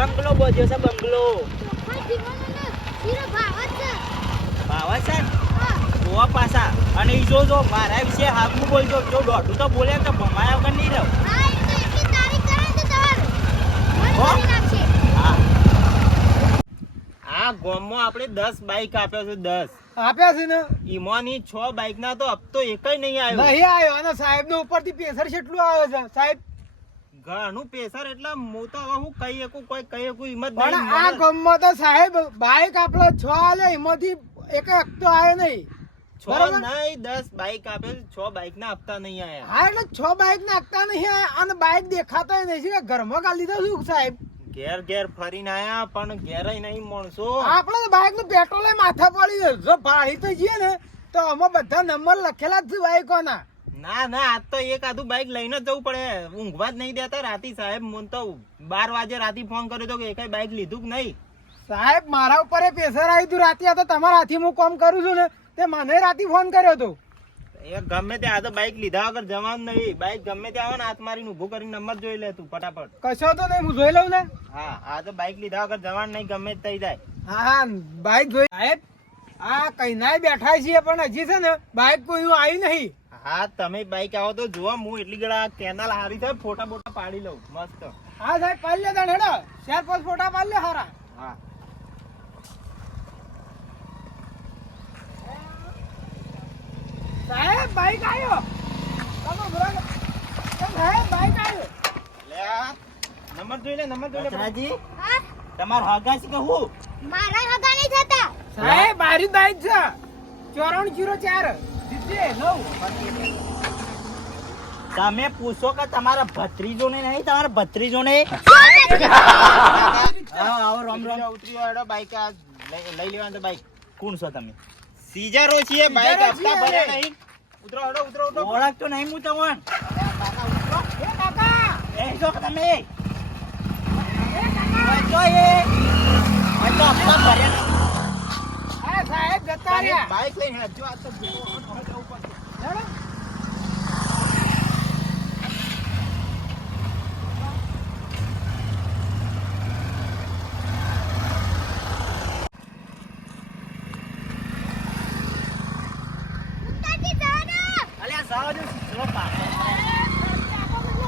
બંગલો બોધ્યો છે બંગલો. ભાવ છે. ભાવા છે હા. જોવા પાછા. અને ઈ જો જો મારા વિશે હાકું બોલજો. જો દોઢું તો બોલે તો ભમાયા વગર નહીં રહો. આ ગોમમાં આપણે દસ બાઈક આપ્યો છે દસ. આપ્યા છે ને? ઈમોની છ બાઈક ના તો હપ્તો એકય નહીં આવ્યો. નહીં આવ્યો. અને સાહેબ નો ઉપરથી પ્રેશર કેટલું આવે છે. સાહેબ ઘણું પ્રેશર એટલે હું તો હવે હું કહી શકું કોઈ કહી શકું હિંમત પણ આ ગામમાં તો સાહેબ બાઈક આપણો છ આલે એમાંથી એક હપ્તો આવ્યો નહીં. છ? નહીં દસ બાઈક આપે છ બાઈક ના હપ્તા નહીં આયા. હા એટલે છ બાઈક નાખતા નહીં આયા અને બાઈક દેખાતા નહીં. છે ઘરમાં ગાલી લીધો શું સાહેબ? ઘેર ઘેર ફરીને આયા પણ ઘેરે નહીં માણસો આપણે બાઈકનું પેટ્રોલ માથા પડી ગયું. જો ભાડી તો જઈએ ને તો આમાં બધા નંબર લખેલા જ બાઈકોના ના ના આજ તો એક આધું બાઈક લઈને જ જવું પડે. ઊંઘવા જ નહીં દેતા રાતી સાહેબ. મને તો બાર વાગે રાતી ફોન કર્યો તો કે એકાઈ બાઈક લીધું કે નહીં? સાહેબ મારા ઉપર પ્રેશર આવી હતું રાતે આ તો તમારા હાથી હું કોમ કરું છું ને તે મને રાતી ફોન કર્યો હતો એ ગમે તે આ તો બાઈક લીધા વગર જવાનું નહીં. બાઈક ગમે તે આવે ને હાથ મારીને ઊભું કરીને નંબર જોઈ લે તું ફટાફટ. કશો તો નહીં હું જોઈ લઉં ને. હા આ તો બાઈક લીધા વગર જવાનું નહીં ગમે તે થઈ જાય. હા હા બાઈક જોઈ. સાહેબ આ કઈનાય બેઠા છીએ પણ હજી છે ને બાઈક કોઈ આવી નહીં. હા તમે બાઈક આવો તો જોવા હું એટલી ગળા કેનાલ હારી થાય ફોટા બોટા પાડી લઉં મસ્ત. હા સાહેબ પાડી લે તને હેડો. ચાર પાંચ ફોટા પાડી લે હારા. હા. સાહેબ બાઈક આવ્યો તમે બરાબર સાહેબ બાઈક આવ્યો લે નંબર જોઈ લે નંબર જોઈ લે રાજી તમાર હગા છે કે હું? મારા હગા નહીં થતા સાહેબ મારી બાઈક છે. 9404 તમે પૂછો કે તમારા ભત્રીજો ને નહીં તમારા ભત્રીજો ને રામ રામ. ઉતરી હેડો બાઈક આ લઈ લેવાનું તો બાઈક કોણ છો તમે? સીજારો છીએ બાઈક હપ્તા છીએ. નહીં. ઉતરો હેડો ઉતરો ઉતરો. ઓળખતો નહીં હું તમને. એ કાકા. એ જો તમે. ઓય જો એ. તો નહીં. જતા રહ્યા બાઈક લઈને હેડજો આ તો જુઓ, હવે જવું પડશે. હેડો. ઉતારથી જાઓ ને. અલ્યા સાવ જો સીધો પાછો.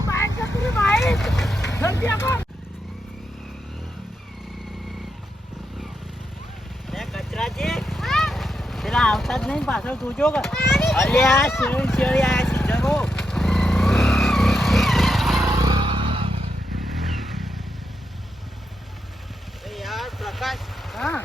બાઈક જતું રહ્યું, બાઈક જલ્દી આપો એ કચરાજી હા? પેલા આવતા જ નહીં પાછળ જોજો કે. અલ્યા શેરી શેરી આ સીધરો યાર પ્રકાશ. હા.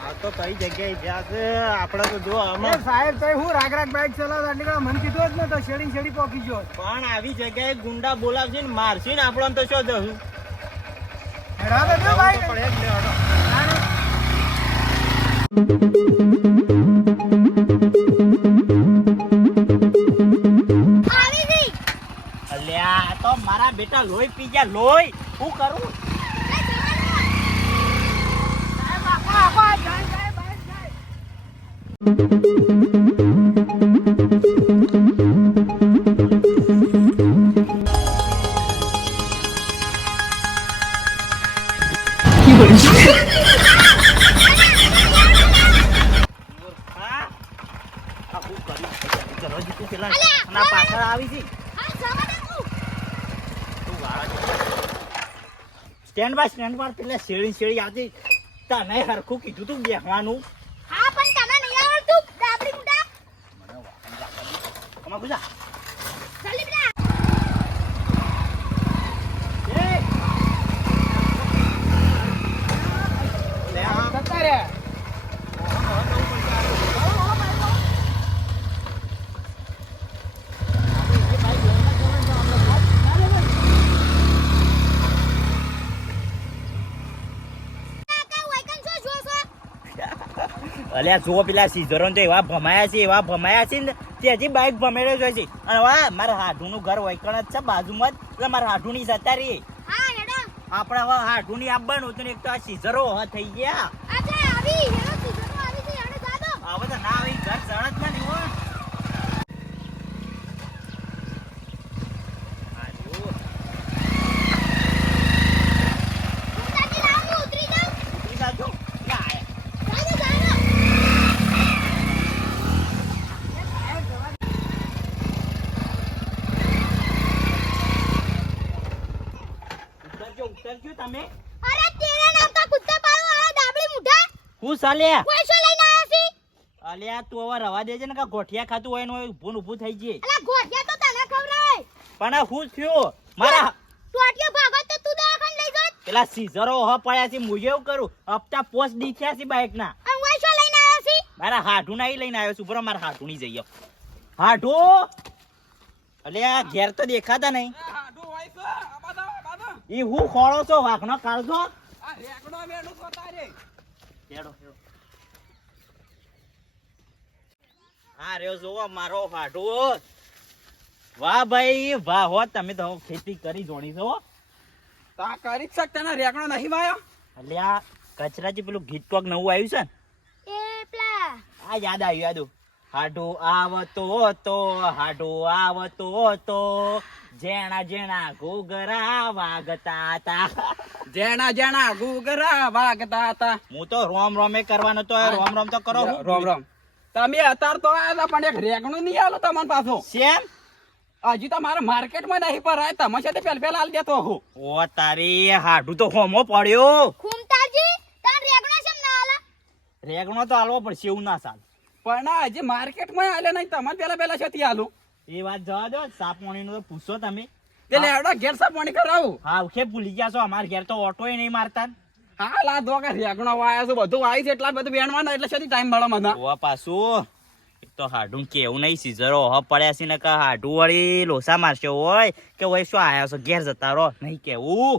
આ તો કઈ જગ્યાએ જ્યાં છે? આપણે તો જો સાહેબ તો હું રાગ રાગ બાઈક ચલાવતા નીકળ્યા મને કીધું જ ને તો શેડી શેડી પોકી ગયો પણ આવી જગ્યાએ ગુંડા બોલાવશે ને મારશે ને આપણને તો શું જવું હેડા તો પડે જ અલ્યા તો મારા બેટા લોહી પી ગયા લોહી? હું કરું? Thank જવા સ્ટેન્ડ બાય સ્ટેન્ડ પર પેલા શેરી શેરી આવતી તને હરખું કીધું તું બેસવાનું હા, પણ તને નહીં આવડતું. ડાબડી મુઢા. આમાં ગુજા જલ્દી બેટા. લે આ જતા રહ્યા કાકા, વાયકન છો, જો છો? અલ્યા જો પેલા સીઝરો તો એવા ભમાયા છે એવા ભમાયા છે ને તે હજી બાઈક ભમેડે જ હોય છે. અને વાહ મારા હાઢુનું ઘર વૈકણ જ છે બાજુમાં જ. એટલે મારા હાઢુની જતા રહી આપણે હવે હાઢુની આપવાનું હતું ને એક તો આ સીઝરો હવે થઈ ગયા આજે આવી. હેડો, સીઝનમાં આવી ગઈ. હેડો, જા દો. હવે તો ના આવી ઘર જણ જ નથી હો આ જો ઉતરજો તમે અરે તેરા નામ તો કુત્તા પાડો આ દાબડી મુઢા. હું સાલ્યા કોઈ શું લઈને આવ્યો છે. અલ્યા તું હવે રવા દેજે ને કે ગોઠિયા ખાતું હોય ને ભૂન ઊભું થઈ જઈએ. અલા ગોઠિયા તો તને ખવડાવે પણ આ હું થયો? મારા ટોટિયો ભાગો તો તું દવાખાન લઈ જા પેલા સીઝરો હ પડ્યા છે હું એવું કરું હપ્તા પોસ્ટ દીખ્યા છે બાઇક ના હું શું લઈને આવ્યો છે. મારા હાઠું ના લઈને આવ્યો છું બરો મારા હાઠું ની જઈએ હાઠું અલ્યા ઘેર તો દેખાતા નહીં. ઈ હું ખોળો છો વાઘનો કાઢજો હેડો, હેડો. હા રહ્યો જોવો મારો હાઠું વાહ ભાઈ વાહ હો તમે તો ખેતી કરી જોણી છો હો. તા કરી જ શકતા ને રેગણો નહીં વાયો અલ્યા કચરાથી પેલું ગીત કોક નવું આવ્યું છે ને એ પેલા આ યાદ આવ્યું યાદ આવ્યું. હાડો આવતો તો હાડો આવતો તો જેણા જેણા ઘૂઘરા વાગતા હતા જેણા જેણા ઘૂઘરા વાગતા હતા હું તો રોમ રોમે કરવાનો તો રોમ રોમ તો કરો. રોમ રોમ. તમે અત્યારે તો આવ્યા હતા, પણ એક રેગણું નહીં આલો તમારી પાછો શેમ? હજી તો મારા માર્કેટમાં નહીં પર તમે સાથે પેલ પેલ આલ દેતો હું. ઓ તારી હાડું તો હોમો પડ્યો. ખૂમતાજી તાર રેગણા છે ના આલા? રેગણો તો હાલવો પડશે એવું ના સાલ પણ આજે માર્કેટમાં આલે નહીં. તમને પેલા પેલા છતી આલું? એ વાત જવા દો સાપ પાણીનું તો પૂછો તમે. એટલે એવડો ઘેર સાફ પાણી કરાવું. હા ઉખે ભૂલી ગયા છો અમાર ઘેર તો ઓટો નહીં મારતા. હા લા દો કે રેગણો વાયા છો બધું આવી છે એટલા બધું વેણવાના એટલે છતી ટાઈમ મળો મને? ઓ પાછું. એક તો હાડું કેવું નહીં સીઝરો હ પડ્યા છે ને કે હાડું વળી લોસા મારશે હોય કે હોય શું આયા છો ઘેર જતા રહો નહીં કેવું.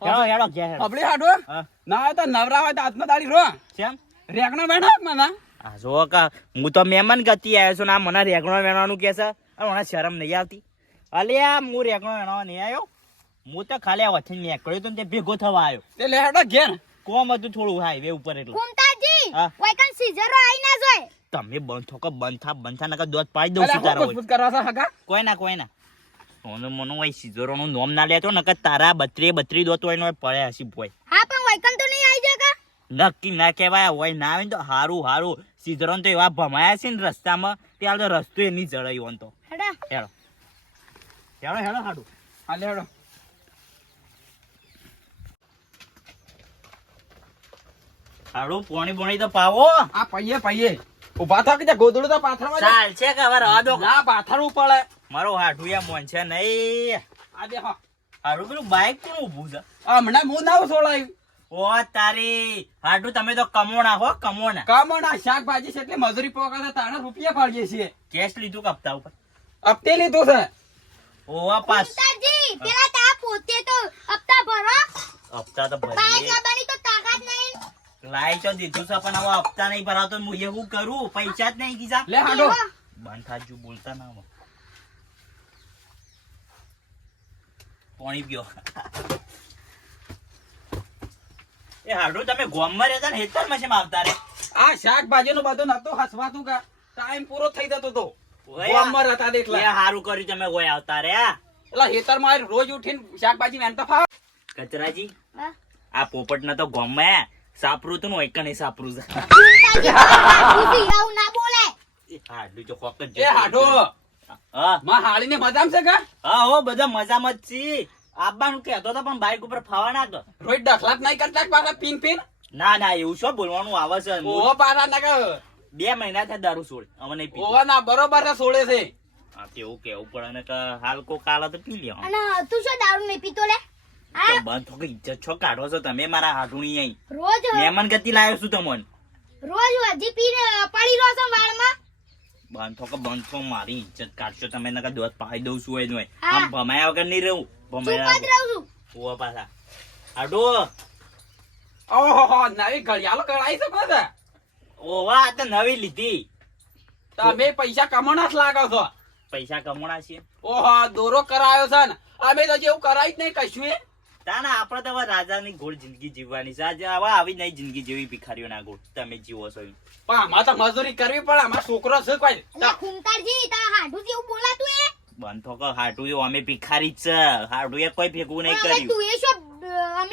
હેડો હેડો ઘેર હેડો. હાડું? ના હોય તો નવરા હોય તો હાથમાં દાડી રો. કેમ રેગણો વેણો મને. આ જો કા હું તો મહેમાન ગતિ આવ્યો છું ને આ મને રેગણો વેણવાનું કે છે. અને મને શરમ નહીં આવતી. અલ્યા હું રેગણો વેણવા નહીં આવ્યો હું તો ખાલી આ વચ્ચે નીકળ્યો તો ને તે ભેગો થવા આવ્યો તે લેડો ઘેર. કોમ હતું થોડું હાઈવે ઉપર એટલે. ખૂમતાજી હા. કોઈ કાન સીઝરો આઈ ના જોય. તમે બંધો કે બંધા થા બંધ થા નકર દોત પાડી દઉં છું તારો પૂછપૂછ કરવા છે હગા? કોઈ ના કોઈ ના. ઓનો મનો હોય સીઝરો નું નોમ ના લેતો નકર તારા બત્રી બત્રી દોત હોય ને પડે હસી ભોય. હા પણ વૈકન તો નહીં આવી જાય કા. નક્કી ના કહેવાય હોય ના આવે ને તો હારું હારું. સીઝરો તો એવા ભમાયા છે ને રસ્તામાં ત્યાં તો રસ્તો એની જળાયો તો. હેડા. હેડો. હેડો હેડો હાડું. હાલે હેડો. હાડું પોણી પોણી તો પાવો. આ પૈયે પૈયે. ઊભા થા કે ગોદડું તો પાથરમાં. ચાલ છે કે હવે રવા દો. ના પાથરવું પડે. મારો હાડું મોન છે નહીં. આ પેલું બાઈક કોણ ઊભું છે? હમણાં હું ના છોડાયું ઓ તારી હાડું તમે તો કમોણા હો શાકભાજી છે એટલે મજૂરી પગાર તાણે રૂપિયા ફાળીએ છીએ. કેશ લીધું કપતા ઉપર? હપ્તે લીધું છે. ઓવા પાસ ખૂમતાજી પેલા તા પોતે તો હપ્તા ભરો. હપ્તા તો બાઈક લાવવાની તો તાકાત નહીં. લાઈ તો દીધું છે પણ હવે હપ્તા નહીં ભરાતો હું એ શું કરું? પૈસા જ નહીં કીધા. લે હાડો. બંધ થાજુ બોલતા ના. પાણી પીઓ. એ હાડું તમે ગોમમાં રહેતા ને હેતરમાં છે આવતા રે. આ શાકભાજી બધું નતું હસવાતું કા. ટાઈમ પૂરો થઈ જતો તો. ગામમાં રહેતા એ હારું કર્યું તમે કોઈ આવતા રે એટલે હેતર રોજ ઉઠીને શાકભાજી વેણતા ફાવ કચરાજી આ પોપટ ના તો ગોમમાં સાપરું તું એક નહીં સાપરું. છે ના બોલે. હાડું જો કોક જ એ હાડો. હા. માં હાળીને મજામ છે કા? હા હો બધા મજામાં જ છી. આબાનું કહેતો તો પણ બાઈક ઉપર ફાવા ના તો રોજ ડખલાત નહીં કરતા પાછા પીન પીન? ના ના એવું શું બોલવાનું આવે છે? ઓહો પાછા ના બે મહિના થયા દારૂ છોડ અમે નહીં પીધું. ઓહો ના બરોબર છે સોળે છે. હા તેવું કેવું પડે અને હાલ કો કાલે તો પી લ્યો. અને તું શું દારૂ નહીં પીતો લે? હા? બંધ થો કે ઇજ્જત છો કાઢો છો તમે મારા હાથુણી અહીં. રોજ મહેમાન ગતિ લાવ્યો છું તમને. રોજ હજી પીને પડી રહ્યો છો વાળમાં? બંધ કે બંધ મારી ઇજ્જત કાઢશો. તમે નકર દોત પાડી દઉં છું એનું આમ ભમાયા વગર નહીં રહું. ભમાયા રહું છું. પાછા. આડો. ઓહો નવી ઘડિયાળો કરાઈ છે ઓવા આ તો નવી લીધી. તમે પૈસા કમાણા જ લાગો છો. પૈસા કમાણા છે ઓહો દોરો કરાયો છે ને. અમે તો જેવું કરાય જ નહીં કશું એ. તાના આપણે તો હવે રાજાની ગોળ જિંદગી જીવવાની છે. આજે હવે આવી નહીં જિંદગી જેવી ભિખારીઓના ગોળ. તમે જીવો છો. પણ આમાં તો મજૂરી કરવી પડે આમાં છોકરો છે કોઈ એટલે તા હાડું જેવું બોલાતું એ. બંધ કે હાટું જો અમે ભિખારી છે. હાટું એ કોઈ ભેગું નહીં કર્યું. તું એ શું અ,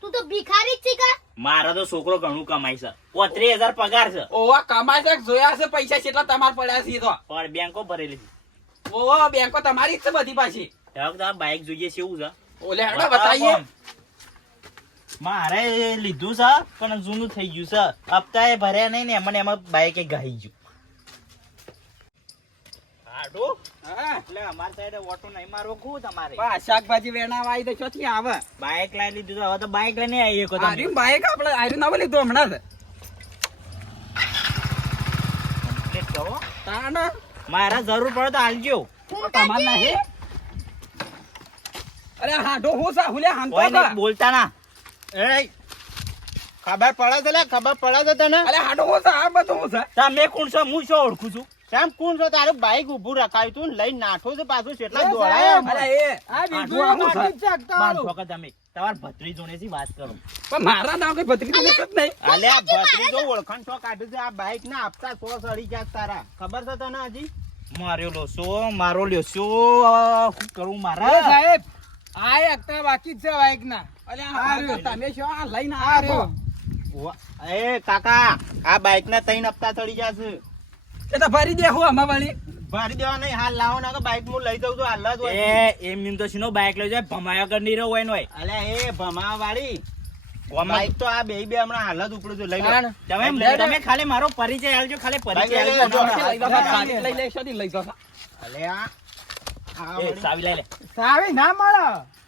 તું તો ભિખારી જ છી મારો તો છોકરો ઘણું કમાય છે. પોત્રીસ હજાર પગાર છે. ઓવા કમાય છે જોયા છે પૈસા કેટલા તમારે પડ્યા છે તો. પણ બેંકો ભરેલી છે. ઓવા બેંકો તમારી જ છે બધી પાછી. બાઈક જોઈએ છે એવું છે. ઓલે બતાવીએ. મારે લીધું છે પણ જૂનું થઈ ગયું છે. હપ્તા એ ભર્યા નહીં ને એમાં એમાં બાઈક ગઈ ગયું. હાડું? હા. એટલે અમાર સાઈડે ઓટો નહીં મારવો કું તમારે શાકભાજી વેણાવા આવી તો ચોથી આવે બાઈક લાવી લીધું હવે તો બાઈક લઈને આવીએ કો બાઈક આપણે આર્યું ના લીધું હમણાં મારા જરૂર પડે તો હાલજો તમારે નહીં. અરે હાંડો હું સા હુલે હાંતો બોલતા ના. એ ખબર પડે છે લે ખબર પડે છે તને? અરે હાડો હું સા આ બધું હું સા તમે કોણ છો? હું શું ઓળખું છું? કેમ કોણ છો? તારું બાઈક ઊભું રખાયું તું લઈ લઈને નાઠો છે પાછું કેટલા અરે દોડાયા એ. આ બીજું આ છે સા? વખત અમે તમે? તમાર ભત્રી જોડેથી વાત કરો. પણ મારા નામ કઈ ભત્રીજો નથી જ નહીં. ભત્રી જો ઓળખાણ છો કાઢ્યું છે આ બાઈક ના આપતા સો સડી ગયા તારા. ખબર છે તને હજી? માર્યો લોસો મારો લ્યોસો શું કરું અરે મારા સાહેબ આ એકતા બાકી જ છે બાઈક ના. અરે તમે શું આ લઈને આ રહ્યો. એ કાકા આ બાઈક ના ત્રણ હપ્તા ચડી જશે એ તો ભરી દે આમાં વાળી. ભરી દેવા નહીં હાલ લાવો ના બાઈક હું લઈ જાઉં છું હાલ જ હોય. એ એમ તો શીનો બાઈક લઈ જાય ભમાયા કર નહીં રહ્યો હોય નો અલ્યા એ ભમા વાળી ગોમાં તો આ બે બે હમણાં હાલ જ ઉપડું છું લઈ લો. તમે તમે ખાલી મારો પરિચય આલજો ખાલી પરિચય આલજો. લઈ લઈ. અલ્યા એ સાવી લઈ લે. સાવી ના મળે.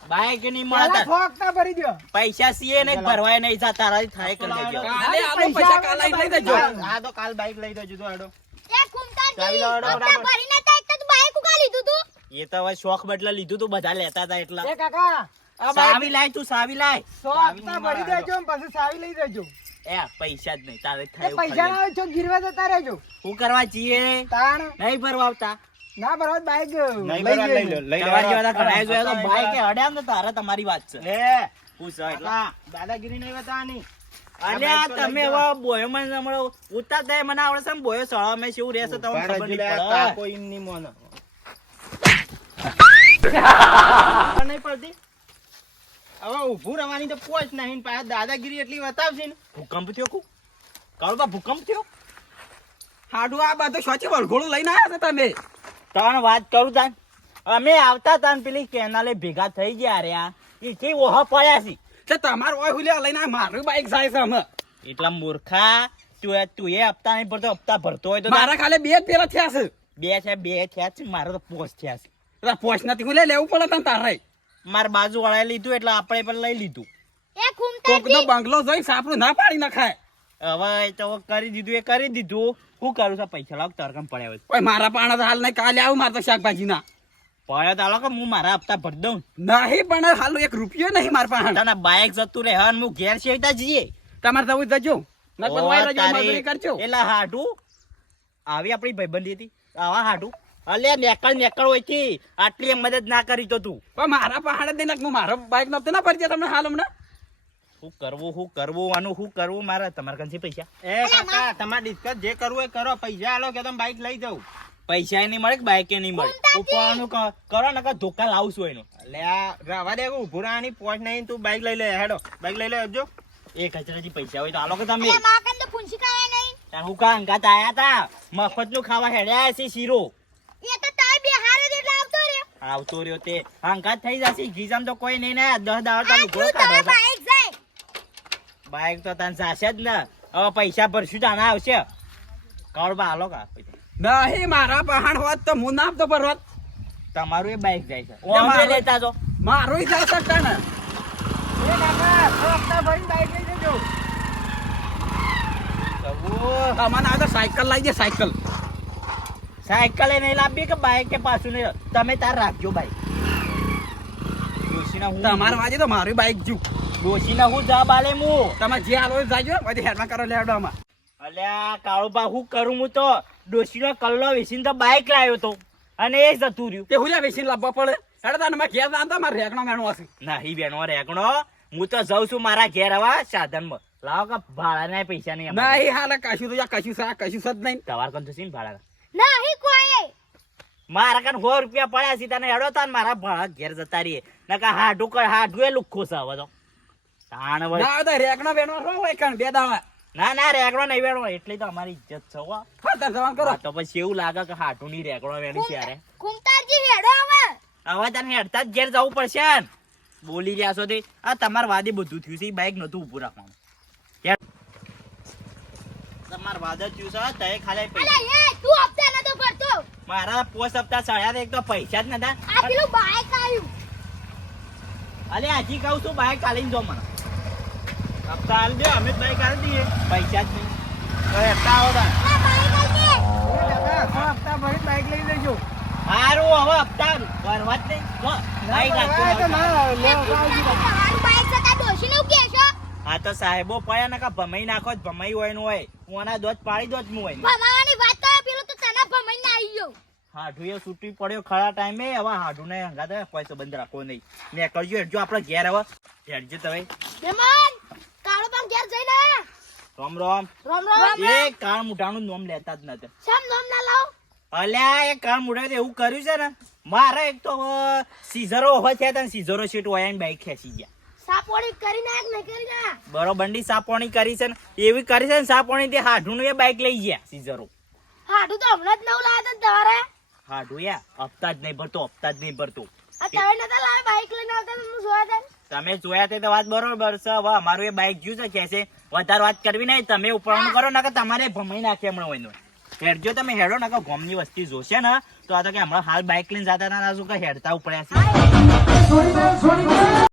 બાઈક નહીં પેલા મળતા? ઠોકતા ભરી દ્યો. પૈસા સીએ ને ભરવાય નહીં જા તારાથી થાય કરી કાલે આલો પૈસા કાલે લઈ દેજો. આ- આ તો કાલ બાઈક લઈ દેજો તો હેડો. એ તો બરાબર. ભરીને તો તો બાઈક ઉકા લીધું તું. એ તો હવે શોખ બદલા લીધું તું બધા લેતા હતા એટલા. એ કાકા સાવી લાય તું સાવી લાય. ભરી દેજો પછી સાવી લઈ દેજો. એ પૈસા જ નહીં તારે થાય પૈસા ના હોય તો ગીરવા જતા રહેજો. શું કરવા જઈએ? તાણ. નહીં ભરવા આવતા. ના બરાબર બાઈક લઈ લઈ લો લઈ લો તમારી જોયા તો બાઈકે અડ્યા ને તારે તમારી વાત છે. એ પૂછ એટલે. દાદાગીરી નહીં બતાવવાની અલ્યા તમે હવે બોયો મને હમણાં ઉતાર થાય મને આવડે છે બોયો સળા મેં શું રહેશે તમને ખબર નહીં પડે. કોઈ ની મોન. નહીં પડતી? હવે ઊભું રહેવાની તો પોચ નહીં પાછા દાદાગીરી એટલી બતાવશે ને. ભૂકંપ થયો કુ કાળુબા ભૂકંપ થયો? હાડું આ બધું સોચી વળઘોડું લઈને આવ્યા છો તમે? તાણ વાત કરું તાન? અમે આવતા તાન પેલી કેનાલે ભેગા થઈ ગયા રે આ. એ કે ઓહા પડ્યા છે. તે તમારું ઓય હુલ્યા લઈને મારું બાઈક જાય છે અમે. એટલા મૂર્ખા તું એ- તું એ હપ્તા નહીં ભરતો હપ્તા ભરતો હોય તો તાર મારા ખાલે બે પેલા થયા છે. બે છે બે થયા છે મારે તો પોસ થયા છે. એટલે પોચ નથી હું લેવું પડે તને તારે. મારા બાજુ વાળાએ લીધું એટલે આપણે પણ લઈ લીધું. એ કોકનો બંગલો જોઈ સાપડું ના પાડી નખાય. હવે તો કરી દીધું એ કરી દીધું. શું કરું છું? પૈસા લાવ તરકમ પડ્યા હોય. ઓય મારા પાણા તો હાલ નહીં કાલે આવું મારે તો શાકભાજી ના પડ્યા તો હાલો કે હું મારા હપ્તા ભરી દઉં? નહીં પણ હાલ એક રૂપિયો નહીં મારા પાસે તને બાઇક જતું રહે હું ઘેર સેવતા જઈએ. તમારે જવું જજો. એટલે હાટું. આવી આપણી ભાઈબંધી હતી. આવા હાટું. અલે નેકળ નેકળ હોય છે આટલી એમ મદદ ના કરી તો તું. પણ મારા પહાડે દે નાખ. મારો બાઈક નતો ના ભરજે તમને હાલ હમણાં? શું કરવું શું કરવું આનું શું કરવું? મારે તમારે કંઈ પૈસા? એ કાકા તમારે ડિસ્કસ જે કરવું એ કરો. પૈસા આલો કે તમે બાઈક લઈ જાઉં. પૈસા નહીં મળે કે બાઈકે નહીં મળે? ઉપરનું કરો ને ધોકા લાવશું એનું. એટલે આ રવા દે ઊભું રહેવાની પોચ નહીં તું બાઈક લઈ લે હેડો. બાઈક લઈ લે જો એક હજારથી પૈસા હોય તો આલો કે તમે? અરે તો ફૂંસી ખાવાય નહીં. તાર હું કા અંગાત આયા તા? મફતનું ખાવા હેડ્યા છે શીરો. એ તો તાર બે હારે જ આવતો રહ્યો. આવતો રહ્યો તે. અંગાત થઈ જશે. ગીજામ તો કોઈ નહીં ને. દસ દાડા આ તારું શું કાઢો બાઈક તો તને જાશે જ ને. હવે પૈસા ભરશું જાણા આવશે. કરોડમાં હાલો કા નહીં મારા પહાણ હોત તો હું નામ તો પર હોત તમારું એ બાઈક જાય છે. ઓમ લેતા જો. મારું જાય શકતા ને એ કાકા હપ્તા ભરીને બાઈક લઈ જજો. તમને આ તો સાયકલ લઈ જાય સાયકલ. સાયકલ નહીં લાવવી કે બાઈક કે પાછું નહીં? તમે તાર રાખજો બાઈક. તમારે વાજે તો મારી બાઈક જુ ડોશીના હું જવાબ આલે મુ? તમે જે આલો જાજો પછી હેડમાં કરો લેડો આમાં અલ્યા કાળુબા હું કરું હું તો? ડોશીનો કલ્લો વેચીને તો બાઇક લાવ્યો તો. અને એ જતું રહ્યું. તે હુલ્યા બેસીને લાવવા પડે? હેડો તાને મેં ઘેર જાણતા મારે રેકણો મેણો હશે. નહીં બેનો રેકણો હું તો જઉં છું મારા ઘેર આવા સાધનમાં. લાવો કે ભાડાના પૈસા નહીં. નહીં હાલે કશું તો કશું સા કશું સદ નહીં. તમારે કોણ થશે ને ભાડા નહીં કોઈ. મારા કન સો રૂપિયા પડ્યા છે તને હેડો તાન મારા ભાડા ઘેર જતા રહીએ. નકા હાડું કર હાડું એ લુખ્ખો છે હવે તો. તાણ વળી. ના તો રેકણો બેનો રો હોય કણ? બે દાડા ના ના રેકડો નહીં વેણો એટલી તો અમારી ઇજ્જત છે હો. હા જવાન કરો. તો પછી એવું લાગે કે હાટું ની રેકડો વેણી છે યારે. હેડો હવે. હવે તને હેડતા જ ઘેર જવું પડશે બોલી રહ્યા છો તે. આ તમાર વાદે બધું થયું છે બાઈક બાઇક નતું ઊભું રાખવાનું. તમાર તમારા વાદ જ થયું છે તે ખાલી પૈસા. તું હપ્તા નતો ભરતો. મારા પોસ્ટ હપ્તા સળ્યા એક તો પૈસા જ નતા. આ પેલું બાઈક આવ્યું. અલે હજી કહું છું બાઇક ચાલીને જો મને. હપ્તા હાલ દે અમે બાઈક હાલ દઈએ. પૈસા જ નહીં. હપ્તા આવો હપ્તા ભરી બાઈક લઈ લેજો. હારું હવે હપ્તા ભરવા જ નહીં. જો હા તો સાહેબો પડ્યા ને કા ભમાઈ નાખો ભમાઈ હોયનું હોય. હું આના દોજ પાડી દોત હું હોય ભમાવાની વાત તો પેલું તો તને ભમાઈને આવી ગયો. હાડું એ છૂટી પડ્યો ખરા ટાઈમે હવે હાડું ને હંગાતે કોઈ બંધ રાખો નહીં. ને કરજો હેડજો આપણે ઘેર હવે. હેડજો તમે બેમન કાળો પણ ઘેર જઈને આયા. રોમ રોમ. રોમ રોમ. એ કાળ મુઠાનું નામ લેતા જ નથી સમ નામ ના લાવ. અલ્યા એ કાળ મુઠા એવું કર્યું છે ને મારે એક તો સીઝરો હોય છે તને સીઝરો સીટ હોય એની બાઈક ખેંચી ગયા. સાપોણી કરી નાખ ને કરી નાખ બરોબંડી સાપોણી કરી છે ને એવી કરી છે ને સાપોણી તે હાડું એ બાઈક લઈ ગયા સીઝરો. હાડું તો હમણાં જ નવું લાવ્યા હતા તમારે? હાડું યા હપ્તા જ નહીં ભરતો હપ્તા જ નહીં ભરતો. આ તમે નતા લાવે બાઈક લઈને આવતા હું જોયા હતા તમે જોયા તે તો વાત બરોબર છે. હવે અમારું એ બાઇક જ્યુ છે, કે છે, વધારે વાત કરવી નહીં. તમે ઉપરનું કરો ને કે તમારે ભમાઈ નાખે હમણાં હોય હેડજો તમે, હેડો ને કે ગોમની વસ્તી જોશે ને. તો આ તો કે હમણાં હાલ બાઈક લઈને જતા ના શું કે હેડતા ઉપડ્યા છે.